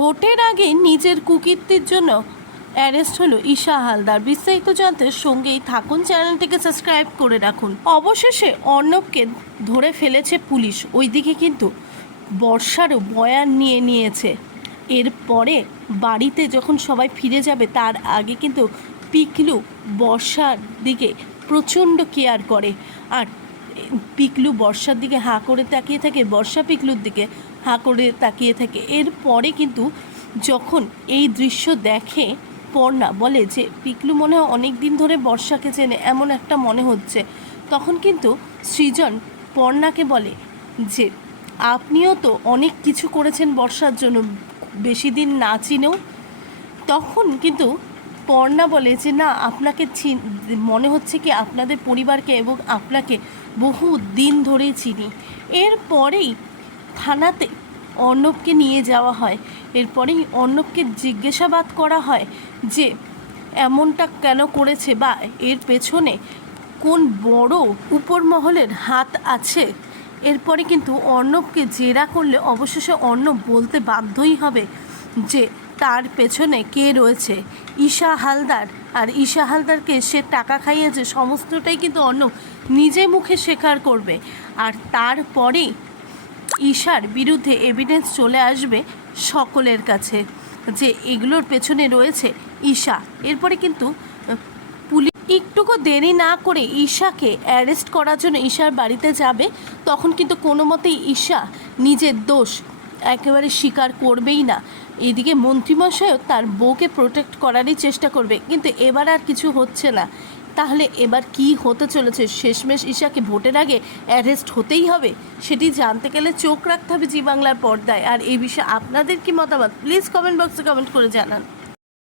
ভোটের আগে নিজের কুকীর্তির জন্য অ্যারেস্ট হলো ঈশা হালদার। বিস্তারিত জানতে সঙ্গেই থাকুন, চ্যানেলটিকে সাবস্ক্রাইব করে রাখুন। অবশেষে অর্ণবকে ধরে ফেলেছে পুলিশ। ওইদিকে কিন্তু বর্ষারও বয়ান নিয়েছে। এরপরে বাড়িতে যখন সবাই ফিরে যাবে তার আগে কিন্তু পিকলু বর্ষার দিকে প্রচণ্ড কেয়ার করে, আর পিকলু বর্ষার দিকে হাঁ করে তাকিয়ে থাকে, বর্ষা পিকলুর দিকে হাঁ করে তাকিয়ে থাকে। এরপরে কিন্তু যখন এই দৃশ্য দেখে পর্ণা বলে যে পিকলু মনে হয় অনেক দিন ধরে বর্ষাকে চেনে, এমন একটা মনে হচ্ছে। তখন কিন্তু সৃজন পর্ণাকে বলে যে আপনিও তো অনেক কিছু করেছেন বর্ষার জন্য, বেশি দিন না চিনেও। তখন কিন্তু পর্ণা বলে যে না, আপনাকে মনে হচ্ছে কি আপনাদের পরিবারকে এবং আপনাকে বহু দিন ধরেই চিনি। এরপরেই থানাতে অর্ণবকে নিয়ে যাওয়া হয়। এরপরেই অর্ণবকে জিজ্ঞাসাবাদ করা হয় যে এমনটা কেন করেছে বা এর পেছনে কোন বড় উপর মহলের হাত আছে। এরপরে কিন্তু অর্ণবকে জেরা করলে অবশেষে অর্ণব বলতে বাধ্যই হবে যে তার পেছনে কে রয়েছে, ঈশা হালদার। আর ঈশা হালদারকে সে টাকা খাইয়েছে, সমস্তটাই কিন্তু অর্ণব নিজে মুখে স্বীকার করবে। আর তারপরেই ঈশার বিরুদ্ধে এভিডেন্স চলে আসবে সকলের কাছে যে এগুলোর পেছনে রয়েছে ঈশা। এরপরে কিন্তু পুলিশ একটুকু দেরি না করে ঈশাকে অ্যারেস্ট করার জন্য ঈশার বাড়িতে যাবে। তখন কিন্তু কোনো মতেই ঈশা নিজের দোষ একেবারে স্বীকার করবেই না। এদিকে মন্ত্রীমশাইও তার বউকে প্রোটেক্ট করারই চেষ্টা করবে, কিন্তু এবার আর কিছু হচ্ছে না। তাহলে এবার কি হতে চলেছে? শেষমেশ ঈশাকে ভোটের আগে অ্যারেস্ট হতেই হবে, সেটি জানতে গেলে চোখ রাখতে হবে জি বাংলার পর্দায়। আর এই বিষয়ে আপনাদের কি মতামত, প্লিজ কমেন্ট বক্সে কমেন্ট করে জানান।